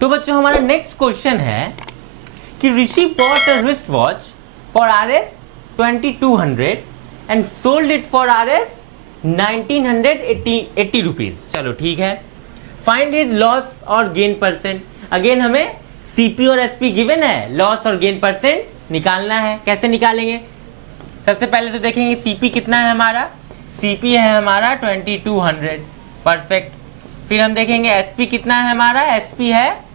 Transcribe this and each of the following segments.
तो बच्चों हमारा नेक्स्ट क्वेश्चन है कि Rishi bought a wrist watch for RS 2200 and sold it for RS 1980 rupees. चलो ठीक है, फाइंड हिज लॉस और गेन परसेंट। अगेन हमें CP और SP गिवन है, लॉस और गेन परसेंट निकालना है। कैसे निकालेंगे? सबसे पहले तो देखेंगे CP कितना है हमारा। CP है हमारा 2200, परफेक्ट। फिर हम देखेंगे SP कितना है हमारा। SP है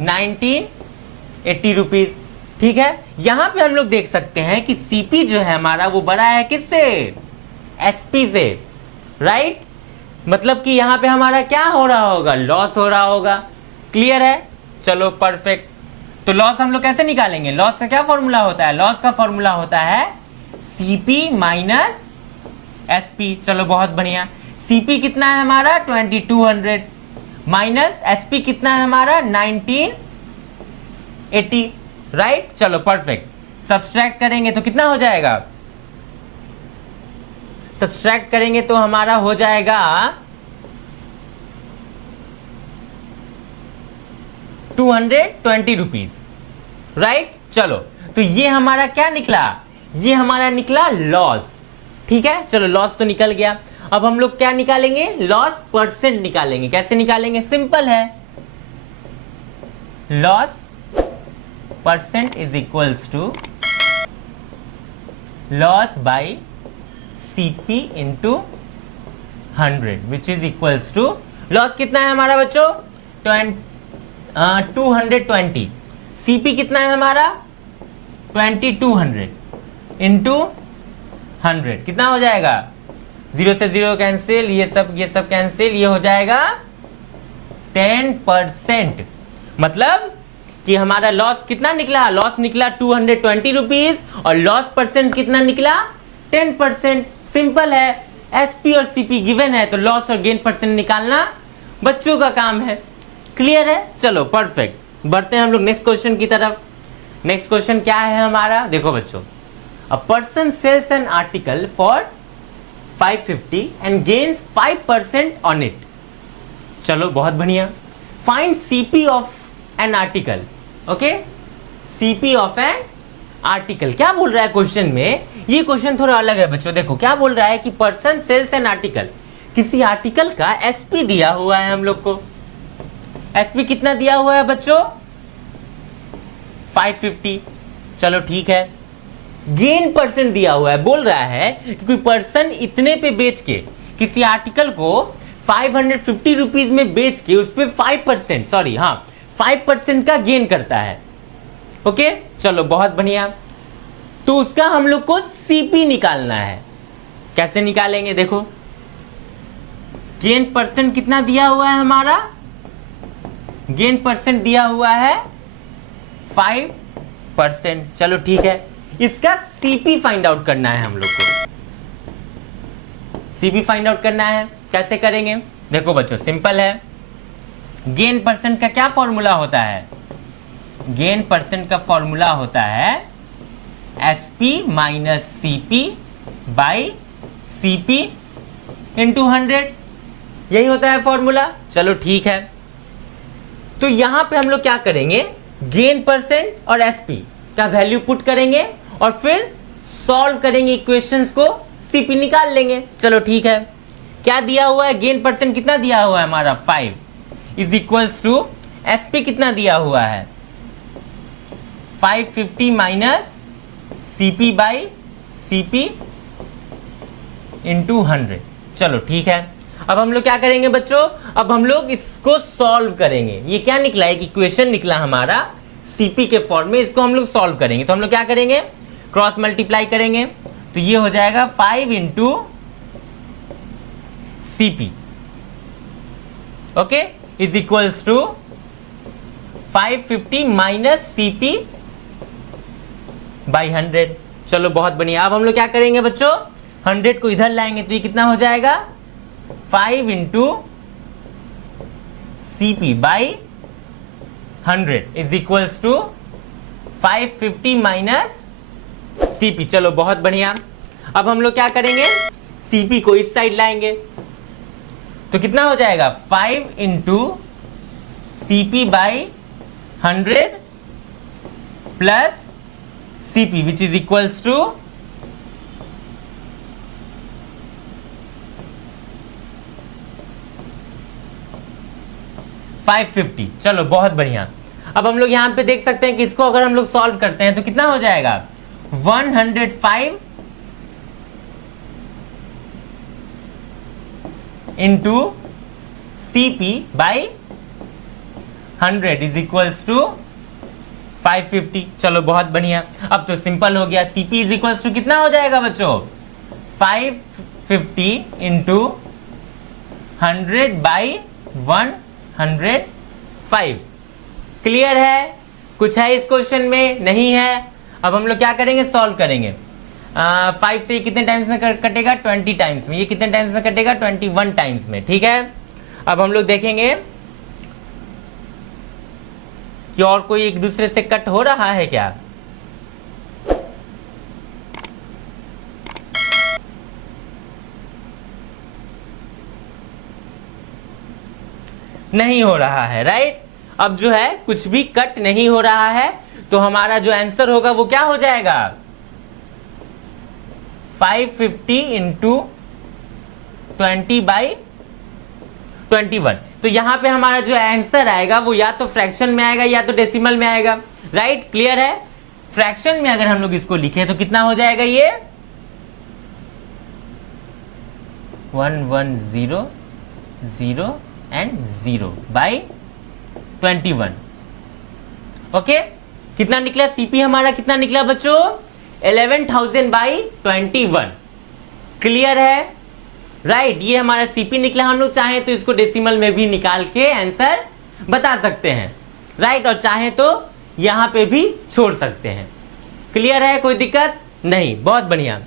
1980 रुपीज। ठीक है, यहां पे हम लोग देख सकते हैं कि CP जो है हमारा वो बड़ा है किससे? SP से, राइट। मतलब कि यहां पे हमारा क्या हो रहा होगा? लॉस हो रहा होगा। क्लियर है? चलो परफेक्ट। तो लॉस हम लोग कैसे निकालेंगे? लॉस का क्या फॉर्मूला होता है? लॉस का फॉर्मूला होता है CP माइनस SP। चलो बहुत बढ़िया। CP कितना है हमारा 2200 माइनस SP कितना है हमारा 1980, राइट। चलो परफेक्ट। सब्सट्रैक्ट करेंगे तो कितना हो जाएगा? सब्सट्रैक्ट करेंगे तो हमारा हो जाएगा 220 रुपीज, राइट। चलो तो ये हमारा क्या निकला? ये हमारा निकला लॉस। ठीक है, चलो लॉस तो निकल गया। अब हम लोग क्या निकालेंगे? लॉस परसेंट निकालेंगे। कैसे निकालेंगे? सिंपल है, loss percent is equals to loss by CP into 100 which is equals to loss कितना है हमारा बच्चों? 220। CP कितना है हमारा? 2200 इंटू 100 कितना हो जाएगा? 0 से 0 कैंसिल, ये सब कैंसिल, ये हो जाएगा 10%। मतलब कि हमारा लॉस कितना निकला? लॉस निकला 220 रुपीज और लॉस परसेंट कितना निकला? 10%। सिंपल है, SP और CP गिवन है तो लॉस और गेन परसेंट निकालना बच्चों का काम है। क्लियर है? चलो परफेक्ट। बढ़ते हैं हम लोग नेक्स्ट क्वेश्चन की तरफ। नेक्स्ट क्वेश्चन क्या है हमारा? देखो बच्चों, a person sells an article for 550 and gains 5% on it. चलो बहुत बढ़िया। Find CP of an article. Okay, CP of an article. क्या बोल रहा है क्वेश्चन में? ये क्वेश्चन थोड़ा अलग है बच्चों। देखो क्या बोल रहा है कि पर्सन सेल्स एन आर्टिकल, किसी आर्टिकल का SP दिया हुआ है हम लोग को। SP कितना दिया हुआ है बच्चों? 550। चलो ठीक है। गेन परसेंट दिया हुआ है। बोल रहा है कि कोई पर्सन इतने पे बेच के किसी आर्टिकल को 550 रुपीज में बेच के उस पर 5% का गेन करता है। ओके, चलो बहुत बढ़िया। तो उसका हम लोग को CP निकालना है। कैसे निकालेंगे? देखो, गेन परसेंट कितना दिया हुआ है हमारा? गेन परसेंट दिया हुआ है 5%। चलो ठीक है, इसका CP फाइंड आउट करना है हम लोग को। CP फाइंड आउट करना है। कैसे करेंगे? देखो बच्चों सिंपल है। गेन परसेंट का क्या फॉर्मूला होता है? गेन परसेंट का फॉर्मूला होता है SP minus CP by CP into 100। यही होता है फॉर्मूला। चलो ठीक है, तो यहां पे हम लोग क्या करेंगे? गेन परसेंट और SP का वैल्यू पुट करेंगे और फिर सॉल्व करेंगे इक्वेशंस को, CP निकाल लेंगे। चलो ठीक है, क्या दिया हुआ है? गेन परसेंट कितना दिया हुआ है हमारा? 5 इज इक्वल्स टू SP कितना दिया हुआ है? 550 minus CP by CP into 100। चलो ठीक है, अब हम लोग क्या करेंगे बच्चों? अब हम लोग इसको सॉल्व करेंगे। ये क्या निकला? एक इक्वेशन निकला हमारा CP के फॉर्म में, इसको हम लोग सॉल्व करेंगे। तो हम लोग क्या करेंगे? क्रॉस मल्टीप्लाई करेंगे तो ये हो जाएगा 5 into CP, okay, is equals to 550 minus CP by 100। चलो बहुत बढ़िया। अब हम लोग क्या करेंगे बच्चों? 100 को इधर लाएंगे तो ये कितना हो जाएगा? 5 into CP by 100 is equals to 550 minus CP। चलो बहुत बढ़िया। अब हम लोग क्या करेंगे? CP को इस साइड लाएंगे तो कितना हो जाएगा? 5 into CP by 100 plus CP which is equals to 550। चलो बहुत बढ़िया। अब हम लोग यहां पे देख सकते हैं कि इसको अगर हम लोग सॉल्व करते हैं तो कितना हो जाएगा, 105 into CP by 100 is equals to 550। चलो बहुत बढ़िया, अब तो सिंपल हो गया। CP इज इक्वल्स टू कितना हो जाएगा बच्चों, 550 इंटू 100 बाई 105। क्लियर है? कुछ है इस क्वेश्चन में? नहीं है। अब हम लोग क्या करेंगे, सॉल्व करेंगे। 5 से कितने टाइम्स में कटेगा, 20 टाइम्स में। ये कितने टाइम्स में कटेगा, 21 टाइम्स में। ठीक है, अब हम लोग देखेंगे कि और कोई एक दूसरे से कट हो रहा है क्या। नहीं हो रहा है, राइट। अब जो है कुछ भी कट नहीं हो रहा है, तो हमारा जो आंसर होगा वो क्या हो जाएगा, 550 इंटू 20 बाई 21। तो यहां पे हमारा जो आंसर आएगा वो या तो फ्रैक्शन में आएगा या तो डेसिमल में आएगा, राइट। क्लियर है? फ्रैक्शन में अगर हम लोग इसको लिखें तो कितना हो जाएगा, ये 110 एंड 0 बाई 21। ओके, कितना निकला CP हमारा, कितना निकला बच्चों, 11,000 बाई 21। क्लियर है, राइट। ये हमारा CP निकला। हम लोग चाहें तो इसको डेसिमल में भी निकाल के आंसर बता सकते हैं, राइट, और चाहें तो यहां पे भी छोड़ सकते हैं। क्लियर है, कोई दिक्कत नहीं, बहुत बढ़िया।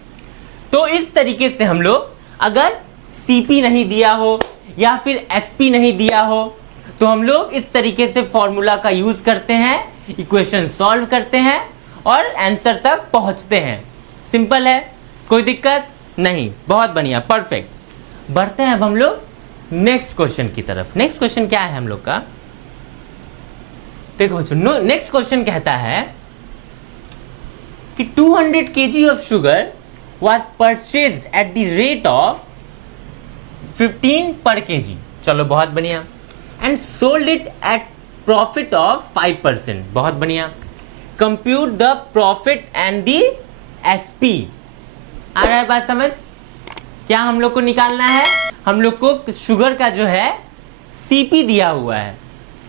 तो इस तरीके से हम लोग अगर CP नहीं दिया हो या फिर SP नहीं दिया हो तो हम लोग इस तरीके से फॉर्मूला का यूज करते हैं, इक्वेशन सॉल्व करते हैं और आंसर तक पहुंचते हैं। सिंपल है, कोई दिक्कत नहीं, बहुत बढ़िया, परफेक्ट। बढ़ते हैं अब हम लोग नेक्स्ट क्वेश्चन की तरफ। नेक्स्ट क्वेश्चन क्या है हम लोग का, देखो बच्चों, नेक्स्ट क्वेश्चन कहता है कि 200 kg of sugar was purchased at the rate of 15 per kg। चलो बहुत बढ़िया। And sold it at profit of 5%। बहुत बढ़िया। Compute the profit and the SP। आ रहा है बात समझ? क्या हम लोग को निकालना है, हम लोग को शुगर का जो है CP दिया हुआ है।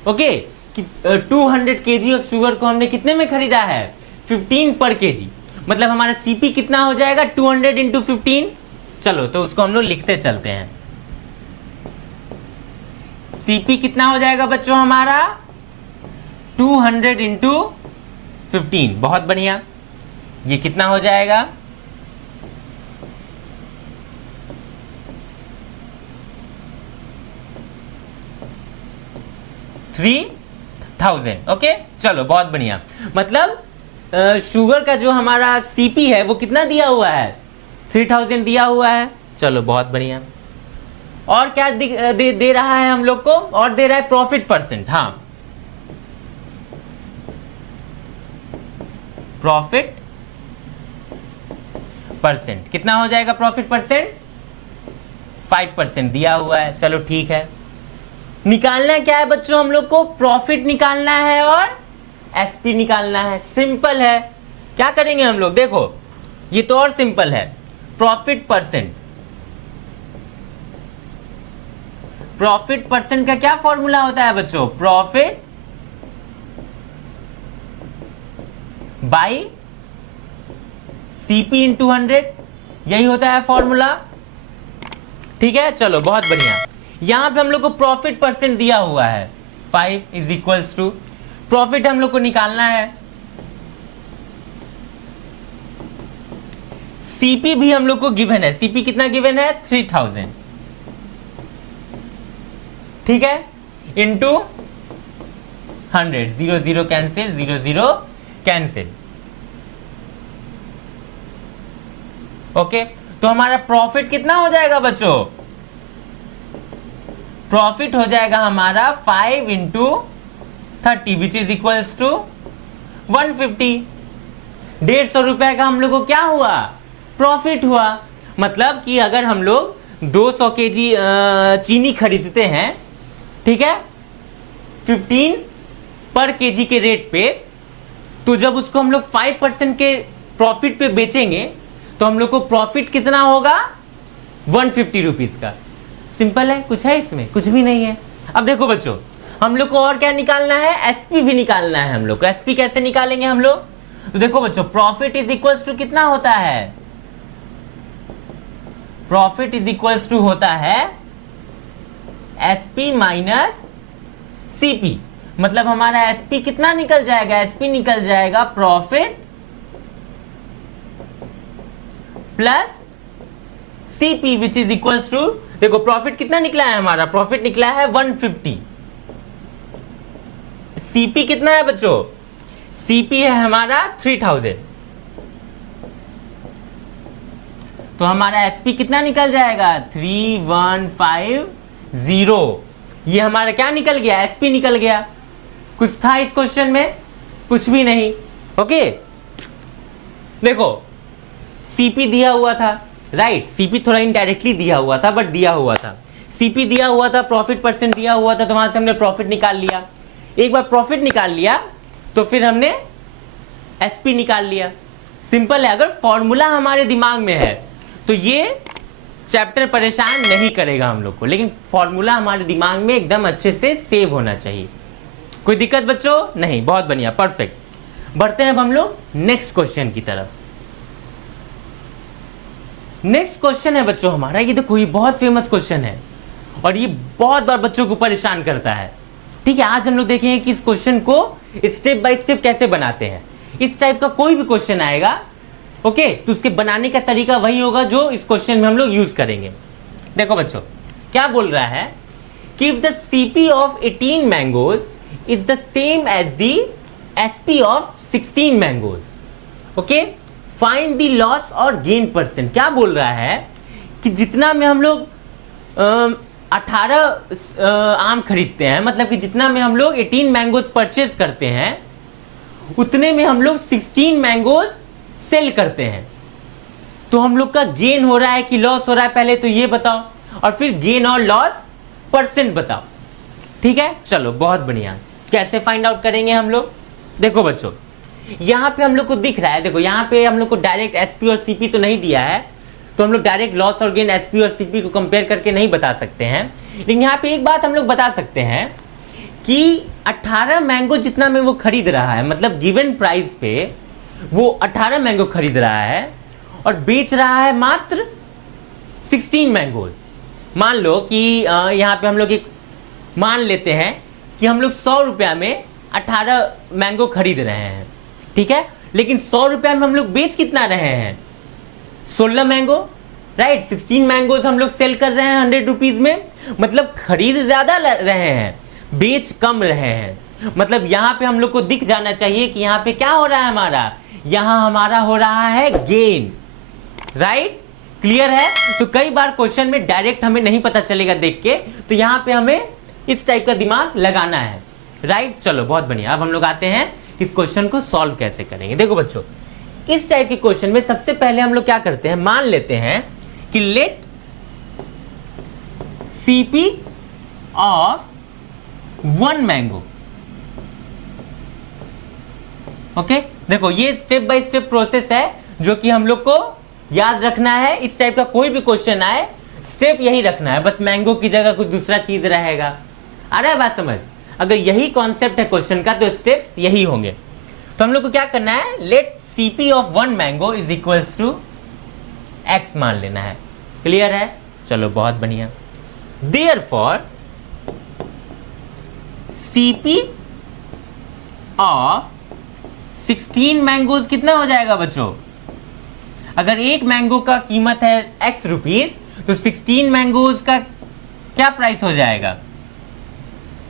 ओके, कि 200 kg ऑफ शुगर को हमने कितने में खरीदा है, 15 पर kg। मतलब हमारा CP कितना हो जाएगा, 200 इंटू 15। चलो तो उसको हम लोग लिखते चलते हैं। CP कितना हो जाएगा बच्चों हमारा, 200 इंटू 15। बहुत बढ़िया। ये कितना हो जाएगा, 3000। ओके, चलो बहुत बढ़िया। मतलब शुगर का जो हमारा CP है वो कितना दिया हुआ है, 3000 दिया हुआ है। चलो बहुत बढ़िया। और क्या दे रहा है हम लोग को, और दे रहा है प्रॉफिट परसेंट। हाँ, प्रॉफिट परसेंट कितना हो जाएगा, प्रॉफिट परसेंट 5% दिया हुआ है। चलो ठीक है। निकालना क्या है बच्चों, हम लोग को प्रॉफिट निकालना है और SP निकालना है। सिंपल है। क्या करेंगे हम लोग, देखो ये तो और सिंपल है। प्रॉफिट परसेंट, प्रॉफिट परसेंट का क्या फॉर्मूला होता है बच्चों, प्रॉफिट बाई CP इंटू 100, यही होता है फॉर्मूला। ठीक है, चलो बहुत बढ़िया। यहां पे हम लोग को प्रॉफिट परसेंट दिया हुआ है 5 इज इक्वल्स टू, प्रॉफिट हम लोग को निकालना है। CP भी हम लोग को गिवन है। CP कितना गिवन है, 3000। ठीक है, इंटू 100, 0 0 कैंसिल, 0 0 कैंसिल। ओके, तो हमारा प्रॉफिट कितना हो जाएगा बच्चों, प्रॉफिट हो जाएगा हमारा 5 into 30 which is equals to 150। 150 रुपए का हम लोग को क्या हुआ, प्रॉफिट हुआ। मतलब कि अगर हम लोग 200 केजी चीनी खरीदते हैं, ठीक है, 15 पर केजी के रेट पे, तो जब उसको हम लोग 5% के प्रॉफिट पे बेचेंगे तो हम लोग को प्रॉफिट कितना होगा, 150 रुपीज का। सिंपल है, कुछ है इसमें, कुछ भी नहीं है। अब देखो बच्चों, हम लोग को और क्या निकालना है, एसपी भी निकालना है हम लोग को। एसपी कैसे निकालेंगे हम लोग, तो देखो बच्चों, प्रॉफिट इज इक्वल्स टू कितना होता है, प्रॉफिट इज इक्वल्स टू होता है एसपी माइनस सीपी। मतलब हमारा एसपी कितना निकल जाएगा, एसपी निकल जाएगा profit plus CP which is equals to, देखो प्रॉफिट कितना निकला है हमारा, प्रॉफिट निकला है 150। सीपी कितना है बच्चों, सीपी है हमारा 3000। तो हमारा एसपी कितना निकल जाएगा, 3150। ये हमारा क्या निकल गया, एसपी निकल गया। कुछ था इस क्वेश्चन में, कुछ भी नहीं। ओके, देखो सीपी दिया हुआ था, राइट, सीपी थोड़ा इनडायरेक्टली दिया हुआ था, बट दिया हुआ था। सीपी दिया हुआ था, प्रॉफिट परसेंट दिया हुआ था, तो वहां से हमने प्रॉफिट निकाल लिया। एक बार प्रॉफिट निकाल लिया तो फिर हमने एसपी निकाल लिया। सिंपल है। अगर फॉर्मूला हमारे दिमाग में है तो ये चैप्टर परेशान नहीं करेगा हम लोग को, लेकिन फॉर्मूला हमारे दिमाग में एकदम अच्छे से सेव होना चाहिए। कोई दिक्कत बच्चों नहीं, बहुत बढ़िया, परफेक्ट। बढ़ते हैं अब हम लोग नेक्स्ट क्वेश्चन की तरफ। नेक्स्ट क्वेश्चन है बच्चों हमारा, ये देखो, ये बहुत फेमस क्वेश्चन है और ये बहुत बार बच्चों को परेशान करता है। ठीक है, आज हम लोग देखेंगे कि इस क्वेश्चन को स्टेप बाय स्टेप कैसे बनाते हैं। इस टाइप का कोई भी क्वेश्चन आएगा, ओके, तो उसके बनाने का तरीका वही होगा जो इस क्वेश्चन में हम लोग यूज करेंगे। देखो बच्चों, क्या बोल रहा है कि if the CP of 18 mangoes is the same as the SP of 16 mangoes, okay, find the loss और गेन परसेंट। क्या बोल रहा है कि जितना में हम लोग 18 आम खरीदते हैं, मतलब कि जितना में हम लोग 18 मैंगोज परचेज करते हैं, उतने में हम लोग 16 मैंगोज सेल करते हैं, तो हम लोग का गेन हो रहा है कि लॉस हो रहा है, पहले तो ये बताओ, और फिर गेन और लॉस परसेंट बताओ। ठीक है, चलो बहुत बढ़िया। कैसे फाइंड आउट करेंगे हम लोग, देखो बच्चों, यहां पे हम लोग को दिख रहा है, देखो यहां पे हम लोग को डायरेक्ट एसपी और सीपी तो नहीं दिया है, तो हम लोग डायरेक्ट लॉस और गेन एसपी और सीपी को कंपेयर करके नहीं बता सकते हैं। लेकिन यहाँ पे एक बात हम लोग बता सकते हैं कि 18 मैंगो जितना में वो खरीद रहा है, मतलब गिवन प्राइस पे वो 18 मैंगो खरीद रहा है और बेच रहा है मात्र 16 मैंगोज। मान लो कि यहाँ पे हम लोग एक मान लेते हैं कि हम लोग 100 रुपया में 18 मैंगो खरीद रहे हैं, ठीक है, लेकिन 100 रुपया में हम लोग बेच कितना रहे हैं, 16 मैंगो, राइट। 16 मैंगोज हम लोग सेल कर रहे हैं 100 रुपीज में, मतलब खरीद ज्यादा रहे हैं, बेच कम रहे हैं। मतलब यहाँ पे हम लोग को दिख जाना चाहिए कि यहाँ पे क्या हो रहा है हमारा, यहाँ हमारा हो रहा है गेन, राइट। क्लियर है। तो कई बार क्वेश्चन में डायरेक्ट हमें नहीं पता चलेगा देख के, तो यहाँ पे हमें इस टाइप का दिमाग लगाना है, राइट। चलो बहुत बढ़िया। अब हम लोग आते हैं इस क्वेश्चन को सॉल्व कैसे करेंगे। देखो बच्चों, इस टाइप के क्वेश्चन में सबसे पहले हम लोग क्या करते हैं, मान लेते हैं कि let CP of 1 mango, okay. देखो ये स्टेप बाय स्टेप प्रोसेस है जो कि हम लोग को याद रखना है। इस टाइप का कोई भी क्वेश्चन आए, स्टेप यही रखना है, बस मैंगो की जगह कुछ दूसरा चीज रहेगा। आ रहा है बात समझ। अगर यही कॉन्सेप्ट है क्वेश्चन का तो स्टेप्स यही होंगे। तो हम लोग को क्या करना है, let CP of 1 mango is equals to X मान लेना है। क्लियर है। चलो बहुत बढ़िया। देयरफॉर सीपी ऑफ 16 मैंगोज कितना हो जाएगा बच्चों, अगर एक मैंगो का कीमत है x रुपीज, तो 16 मैंगोज का क्या प्राइस हो जाएगा,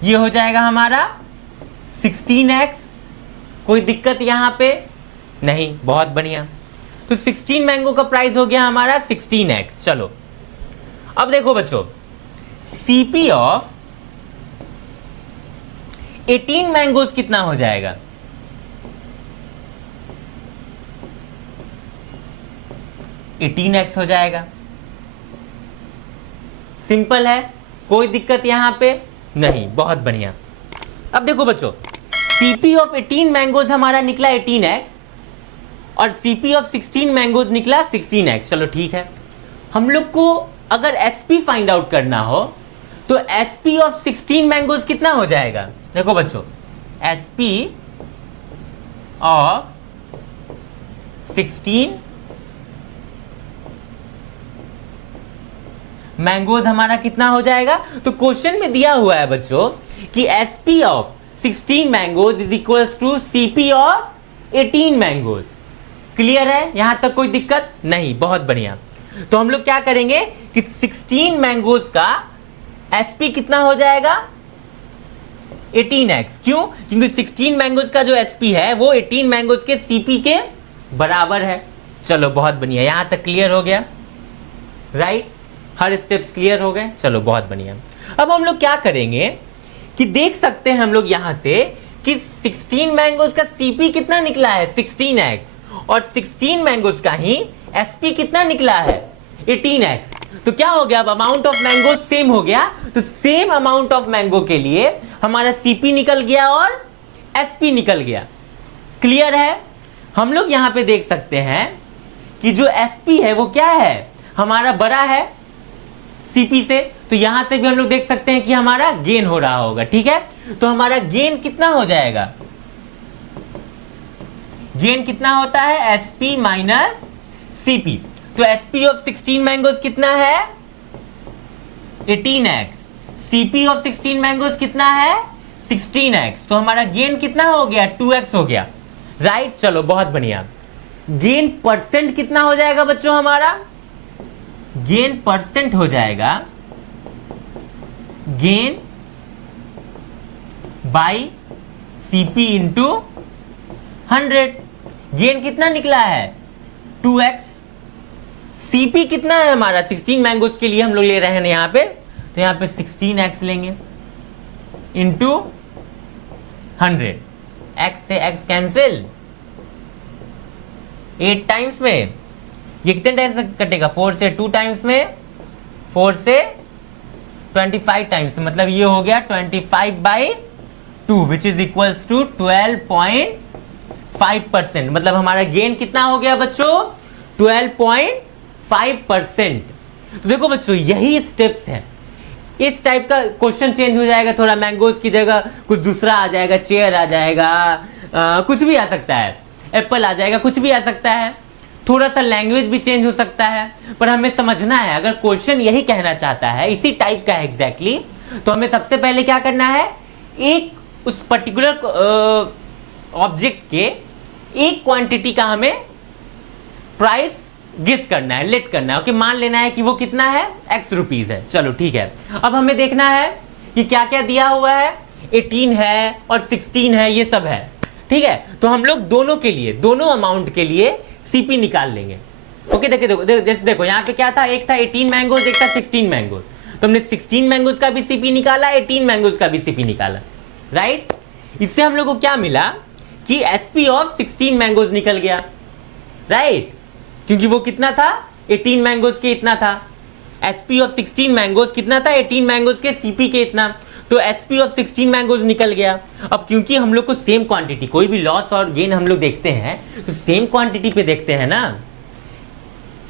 ये हो जाएगा हमारा 16x। कोई दिक्कत यहां पे नहीं, बहुत बढ़िया। तो 16 मैंगो का प्राइस हो गया हमारा 16x। चलो अब देखो बच्चों, सीपी ऑफ 18 मैंगोज कितना हो जाएगा? (18x) हो जाएगा। सिंपल है, कोई दिक्कत यहां पे नहीं, बहुत बढ़िया। अब देखो बच्चों, CP ऑफ 18 मैंगोज हमारा निकला 18x और CP ऑफ 16 मैंगोज निकला 16x। चलो ठीक है, हम लोग को अगर SP फाइंड आउट करना हो तो SP ऑफ 16 मैंगोज कितना हो जाएगा? देखो बच्चों, SP ऑफ 16 मैंगोज हमारा कितना हो जाएगा? तो क्वेश्चन में दिया हुआ है बच्चों कि SP of 16 mangoes is equals to CP of 18 mangoes. Clear है? यहां तक कोई दिक्कत नहीं, बहुत बढ़िया। तो हम लोग क्या करेंगे कि 16 मैंगोज का SP कितना हो जाएगा? 18x। क्यों? क्योंकि 16 मैंगोज का जो SP है वो 18 मैंगोज के CP के बराबर है। चलो बहुत बढ़िया, यहां तक क्लियर हो गया, राइट? हर स्टेप्स क्लियर हो गए। चलो बहुत बढ़िया। अब हम लोग क्या करेंगे कि देख सकते हैं हम लोग यहां से कि 16 मैंगोज का CP कितना निकला है? 16x। और 16 मैंगोज का ही SP कितना निकला है? 18x। तो क्या हो गया? अब अमाउंट ऑफ मैंगो सेम हो गया, तो सेम अमाउंट ऑफ मैंगो के लिए हमारा CP निकल गया और SP निकल गया। क्लियर है? हम लोग यहां पे देख सकते हैं कि जो SP है वो क्या है? हमारा बड़ा है CP से, तो यहां से भी हम लोग देख सकते हैं कि हमारा गेन हो रहा होगा। ठीक है, तो हमारा गेन कितना हो जाएगा? गेन कितना होता है? SP minus CP। तो SP ऑफ 16 मैंगोज कितना है? 18x। CP ऑफ 16 मैंगोज कितना है? 16x। तो हमारा गेन कितना हो गया? 2x हो गया, राइट? चलो बहुत बढ़िया। गेन परसेंट कितना हो जाएगा बच्चों हमारा? गेन परसेंट हो जाएगा gain by CP into 100। Gain कितना निकला है? 2x। CP कितना है हमारा? 16 मैंगोज के लिए हम लोग ले रहे हैं यहां पे, तो यहां पे 16x लेंगे इंटू 100। x से x कैंसिल 8 टाइम्स में, ये कितने टाइम्स में कटेगा? 4 से 2 टाइम्स में, 4 से 25 टाइम्स में, मतलब ये हो गया 25/2 विच इज इक्वल्स टू 12.5%। मतलब हमारा गेन कितना हो गया बच्चों? 12.5%। तो देखो बच्चों, यही स्टेप्स है। इस टाइप का क्वेश्चन चेंज हो जाएगा, थोड़ा मैंगोज की जगह कुछ दूसरा आ जाएगा, चेयर आ जाएगा, कुछ भी आ सकता है, एप्पल आ जाएगा, कुछ भी आ सकता है, थोड़ा सा लैंग्वेज भी चेंज हो सकता है, पर हमें समझना है अगर क्वेश्चन यही कहना चाहता है, इसी टाइप का है एग्जैक्टली, तो हमें सबसे पहले क्या करना है? एक उस पर्टिकुलर ऑब्जेक्ट के एक क्वांटिटी का हमें प्राइस गेस करना है, लेट करना है। ओके, मान लेना है कि वो कितना है? x रुपीज है। चलो ठीक है, अब हमें देखना है कि क्या क्या दिया हुआ है। 18 है और 16 है, ये सब है। ठीक है, तो हम लोग दोनों के लिए, दोनों अमाउंट के लिए CP निकाल लेंगे। ओके, देखो यहाँ पे क्या था? एक था 18 मैंगोज, एक था 16 मैंगोज। तो हमने 16 मैंगोज का भी CP निकाला, 18 मैंगोज का भी CP निकाला, राइट? इससे हम लोग को क्या मिला कि SP ऑफ 16 मैंगोज निकल गया, राइट? क्योंकि वो कितना था? 18 मैंगोज के इतना था। SP ऑफ 16 मैंगोज कितना था? 18 मैंगोज के CP के इतना। तो SP ऑफ 16 मैंगोज निकल गया। अब क्योंकि हम लोग को सेम क्वांटिटी, कोई भी लॉस और गेन हम लोग देखते हैं तो सेम क्वांटिटी पे देखते हैं ना,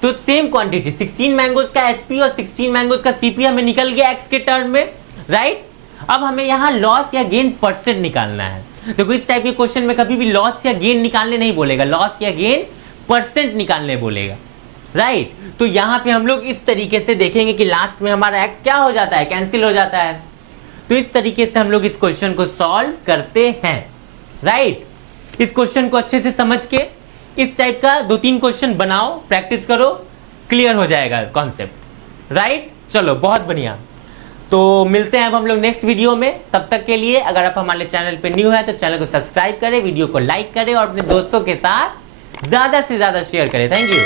तो सेम क्वांटिटी 16 मैंगोज का SP और 16 मैंगोज का CP हमें निकल गया x के टर्म में, राइट? अब हमें यहाँ लॉस या गेन परसेंट निकालना है। देखो इस टाइप के क्वेश्चन में कभी भी लॉस या गेन निकालने नहीं बोलेगा, लॉस या गेन परसेंट निकालने बोलेगा, राइट? तो यहाँ पे हम लोग इस तरीके से देखेंगे कि लास्ट में हमारा x क्या हो जाता है? कैंसिल हो जाता है। तो इस तरीके से हम लोग इस क्वेश्चन को सॉल्व करते हैं, राइट? इस क्वेश्चन को अच्छे से समझ के इस टाइप का 2-3 क्वेश्चन बनाओ, प्रैक्टिस करो, क्लियर हो जाएगा कॉन्सेप्ट, राइट? चलो बहुत बढ़िया। तो मिलते हैं अब हम लोग नेक्स्ट वीडियो में। तब तक के लिए अगर आप हमारे चैनल पे न्यू है तो चैनल को सब्सक्राइब करें, वीडियो को लाइक करें और अपने दोस्तों के साथ ज्यादा से ज्यादा शेयर करें। Thank you.